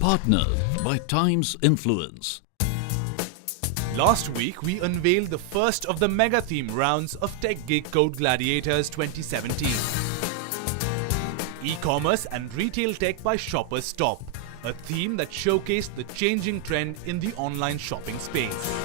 Partnered by Times Influence. Last week, we unveiled the first of the mega theme rounds of TechGig Code Gladiators 2017. E-commerce and retail tech by Shoppers Stop, a theme that showcased the changing trend in the online shopping space.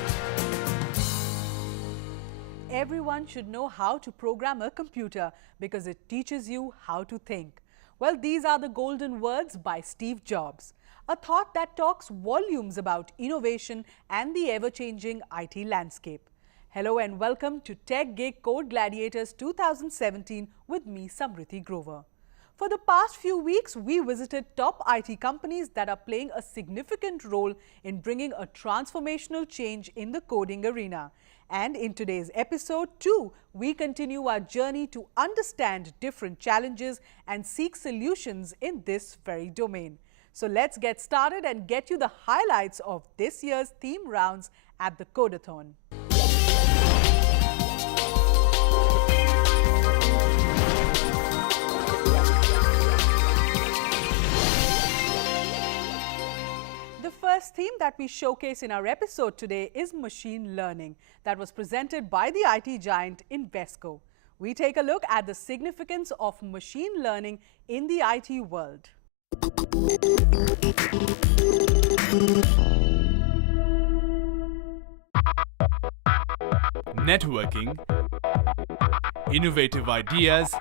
Everyone should know how to program a computer because it teaches you how to think. Well, these are the golden words by Steve Jobs. A thought that talks volumes about innovation and the ever-changing IT landscape. Hello and welcome to TechGig Code Gladiators 2017 with me, Samriti Grover. For the past few weeks, we visited top IT companies that are playing a significant role in bringing a transformational change in the coding arena. And in today's episode 2, we continue our journey to understand different challenges and seek solutions in this very domain. So let's get started and get you the highlights of this year's theme rounds at the Codathon. The first theme that we showcase in our episode today is machine learning that was presented by the IT giant Invesco. We take a look at the significance of machine learning in the IT world. Networking, innovative ideas,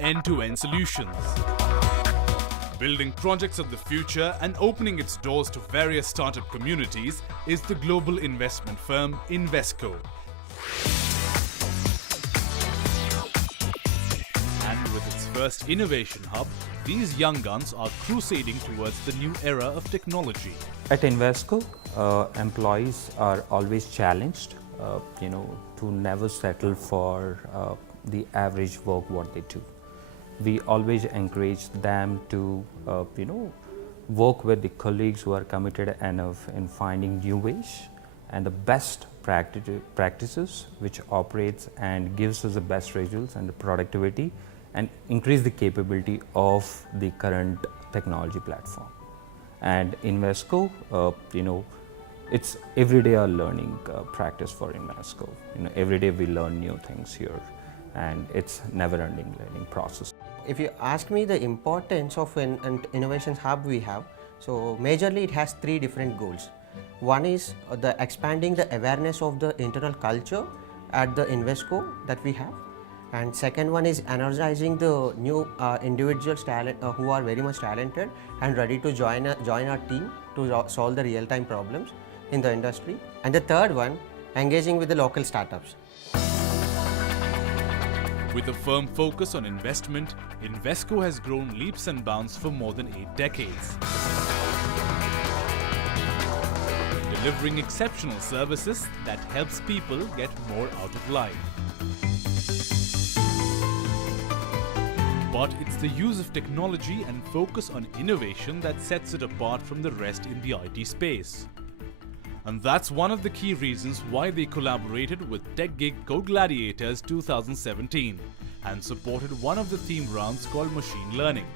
end-to-end solutions. Building projects of the future and opening its doors to various startup communities is the global investment firm Invesco. And with its first innovation hub, these young guns are crusading towards the new era of technology. At Invesco, employees are always challenged, to never settle for the average work what they do. We always encourage them to, work with the colleagues who are committed enough in finding new ways and the best practices which operates and gives us the best results and the productivity and increase the capability of the current technology platform. And Invesco, it's everyday a learning practice for Invesco. Every day we learn new things here, and it's never-ending learning process. If you ask me the importance of an innovation hub we have, so majorly it has three different goals. One is the expanding the awareness of the internal culture at the Invesco that we have. And second one is energizing the new individuals who are very much talented and ready to join our team to solve the real-time problems in the industry. And the third one, engaging with the local startups. With a firm focus on investment, Invesco has grown leaps and bounds for more than 8 decades. Delivering exceptional services that helps people get more out of life. But it's the use of technology and focus on innovation that sets it apart from the rest in the IT space. And that's one of the key reasons why they collaborated with TechGig Code Gladiators 2017 and supported one of the theme rounds called Machine Learning.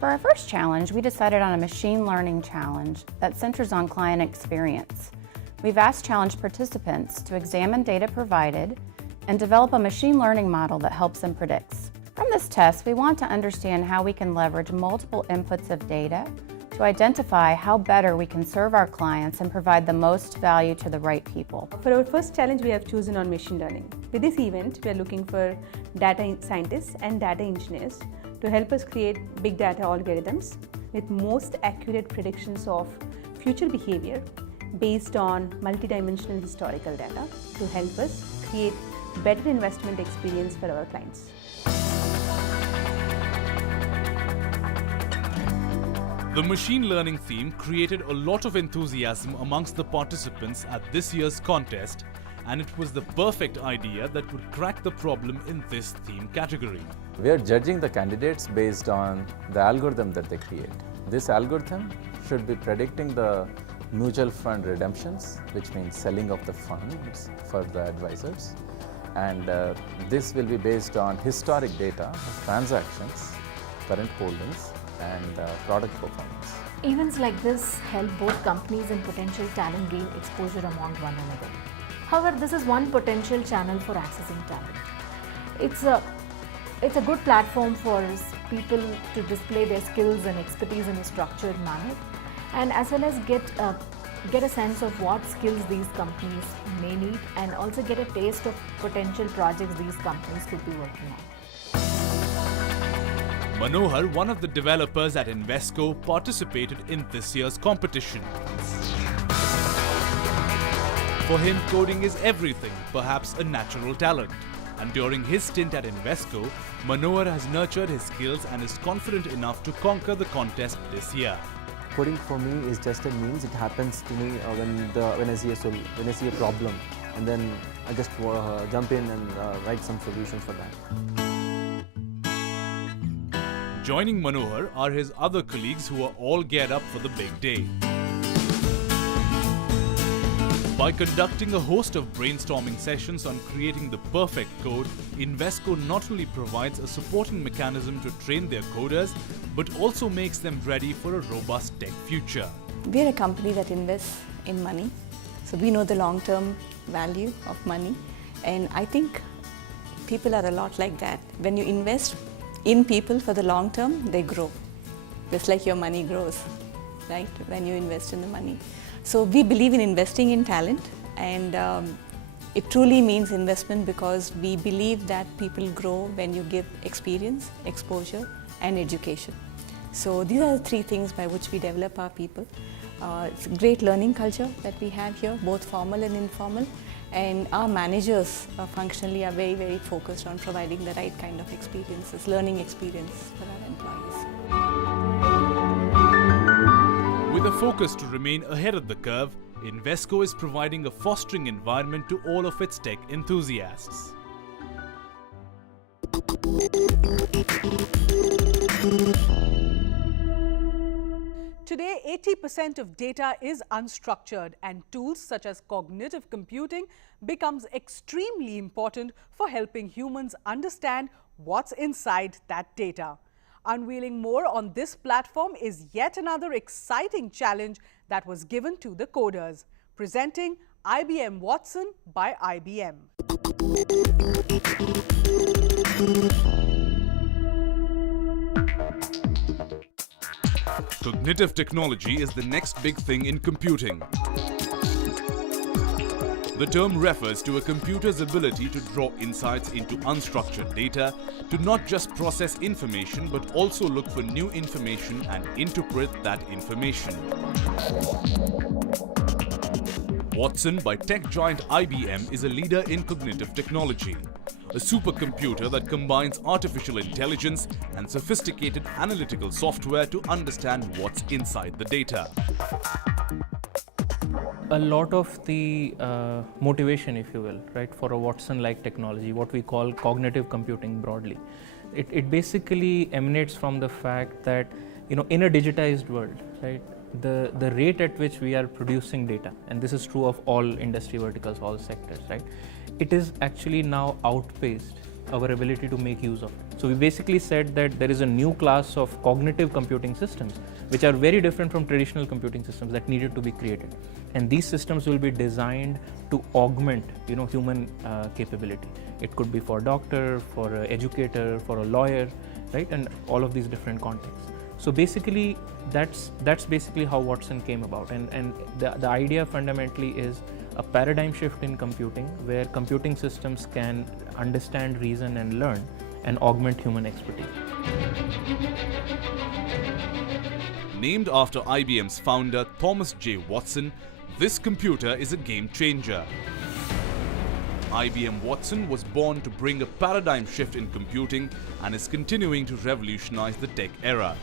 For our first challenge, we decided on a machine learning challenge that centers on client experience. We've asked challenge participants to examine data provided and develop a machine learning model that helps and predicts. From this test, we want to understand how we can leverage multiple inputs of data to identify how better we can serve our clients and provide the most value to the right people. For our first challenge, we have chosen on machine learning. With this event, we are looking for data scientists and data engineers to help us create big data algorithms with most accurate predictions of future behavior based on multidimensional historical data to help us create better investment experience for our clients. The machine learning theme created a lot of enthusiasm amongst the participants at this year's contest, and it was the perfect idea that would crack the problem in this theme category. We are judging the candidates based on the algorithm that they create. This algorithm should be predicting the mutual fund redemptions, which means selling of the funds for the advisors. And this will be based on historic data of transactions, current holdings, and product performance. Events like this help both companies and potential talent gain exposure among one another. However, this is one potential channel for accessing talent. It's a good platform for people to display their skills and expertise in a structured manner, and as well as get a sense of what skills these companies may need, and also get a taste of potential projects these companies could be working on. Manohar, one of the developers at Invesco, participated in this year's competition. For him, coding is everything, perhaps a natural talent. And during his stint at Invesco, Manohar has nurtured his skills and is confident enough to conquer the contest this year. Coding for me is just a means. It happens to me when I see a problem, and then I just jump in and write some solutions for that. Joining Manohar are his other colleagues who are all geared up for the big day. By conducting a host of brainstorming sessions on creating the perfect code, Invesco not only provides a supporting mechanism to train their coders, but also makes them ready for a robust tech future. We are a company that invests in money, so we know the long-term value of money, and I think people are a lot like that. When you invest in people for the long term, they grow, just like your money grows, right, when you invest in the money. So we believe in investing in talent, and it truly means investment because we believe that people grow when you give experience, exposure, and education. So these are the three things by which we develop our people. It's a great learning culture that we have here, both formal and informal, and our managers functionally are very, very focused on providing the right kind of experiences, learning experience for our employees. With a focus to remain ahead of the curve, Invesco is providing a fostering environment to all of its tech enthusiasts. Today, 80% of data is unstructured, and tools such as cognitive computing becomes extremely important for helping humans understand what's inside that data. Unveiling more on this platform is yet another exciting challenge that was given to the coders. Presenting IBM Watson by IBM. Cognitive technology is the next big thing in computing. The term refers to a computer's ability to draw insights into unstructured data, to not just process information but also look for new information and interpret that information. Watson by tech giant IBM is a leader in cognitive technology, a supercomputer that combines artificial intelligence and sophisticated analytical software to understand what's inside the data. A lot of the motivation, if you will, right, for a Watson-like technology, what we call cognitive computing broadly, it basically emanates from the fact that, you know, in a digitized world, right, the rate at which we are producing data, and this is true of all industry verticals, all sectors, right, it is actually now outpaced our ability to make use of it. So we basically said that there is a new class of cognitive computing systems which are very different from traditional computing systems that needed to be created, and these systems will be designed to augment, you know, human capability. It could be for a doctor, for an educator, for a lawyer, right, and all of these different contexts. So basically that's basically how Watson came about, and the idea fundamentally is a paradigm shift in computing where computing systems can understand, reason and learn and augment human expertise. Named after IBM's founder Thomas J. Watson, this computer is a game changer. IBM Watson was born to bring a paradigm shift in computing and is continuing to revolutionize the tech era.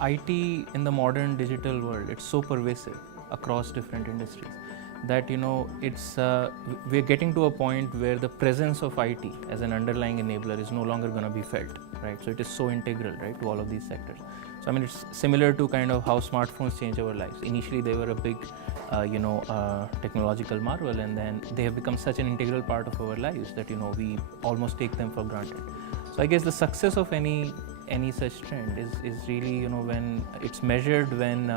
IT in the modern digital world, it's so pervasive across different industries that we're getting to a point where the presence of IT as an underlying enabler is no longer going to be felt, right? So it is so integral, right, to all of these sectors. So I mean, it's similar to kind of how smartphones change our lives. Initially, they were a big, technological marvel, and then they have become such an integral part of our lives that we almost take them for granted. So I guess the success of any such trend is really when it's measured when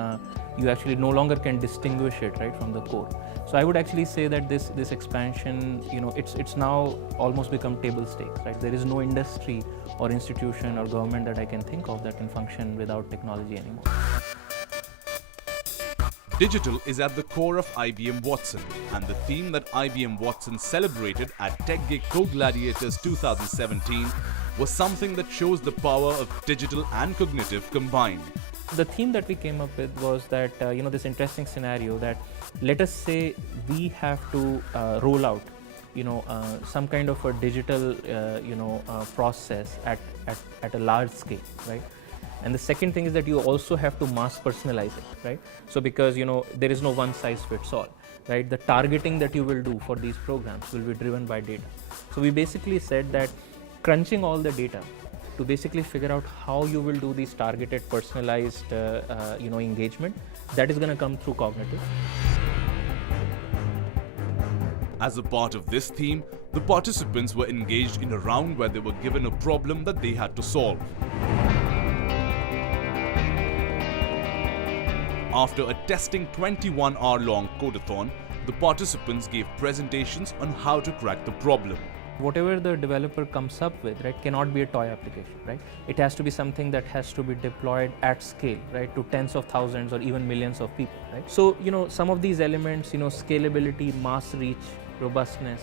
you actually no longer can distinguish it, right, from the core. So I would actually say that this expansion, it's now almost become table stakes, right? There is no industry or institution or government that I can think of that can function without technology anymore. Digital is at the core of IBM Watson, and the theme that IBM Watson celebrated at TechGig Gladiators 2017 was something that shows the power of digital and cognitive combined. The theme that we came up with was that, this interesting scenario that let us say we have to roll out, some kind of a digital, process at a large scale, right? And the second thing is that you also have to mass personalize it, right? So because, there is no one size fits all, right? The targeting that you will do for these programs will be driven by data. So we basically said that crunching all the data to basically figure out how you will do these targeted, personalized, engagement, that is going to come through cognitive. As a part of this theme, the participants were engaged in a round where they were given a problem that they had to solve. After a testing 21-hour-long codeathon, the participants gave presentations on how to crack the problem. Whatever the developer comes up with, right, cannot be a toy application, right? It has to be something that has to be deployed at scale, right, to tens of thousands or even millions of people, right? So, some of these elements, scalability, mass reach, robustness,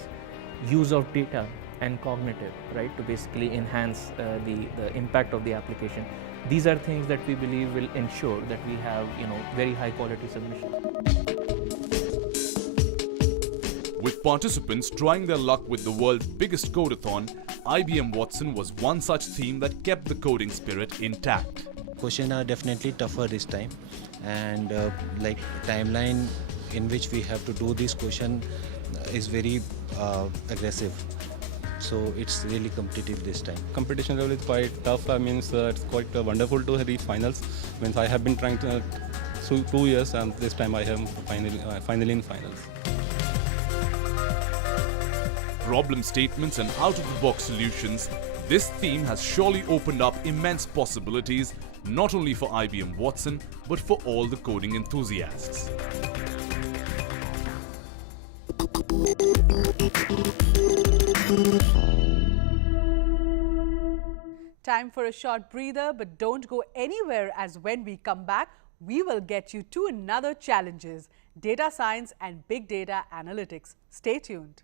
use of data and cognitive, right, to basically enhance the impact of the application. These are things that we believe will ensure that we have, very high quality submissions. With participants trying their luck with the world's biggest codeathon, IBM Watson was one such theme that kept the coding spirit intact. Questions are definitely tougher this time, and like timeline in which we have to do this question is very aggressive. So it's really competitive this time. Competition level is quite tough. It's quite wonderful to reach finals. I have been trying to 2 years, and this time I am finally in finals. Problem statements and out-of-the-box solutions, this theme has surely opened up immense possibilities, not only for IBM Watson, but for all the coding enthusiasts. Time for a short breather, but don't go anywhere, as when we come back, we will get you to another challenges, data science and big data analytics. Stay tuned.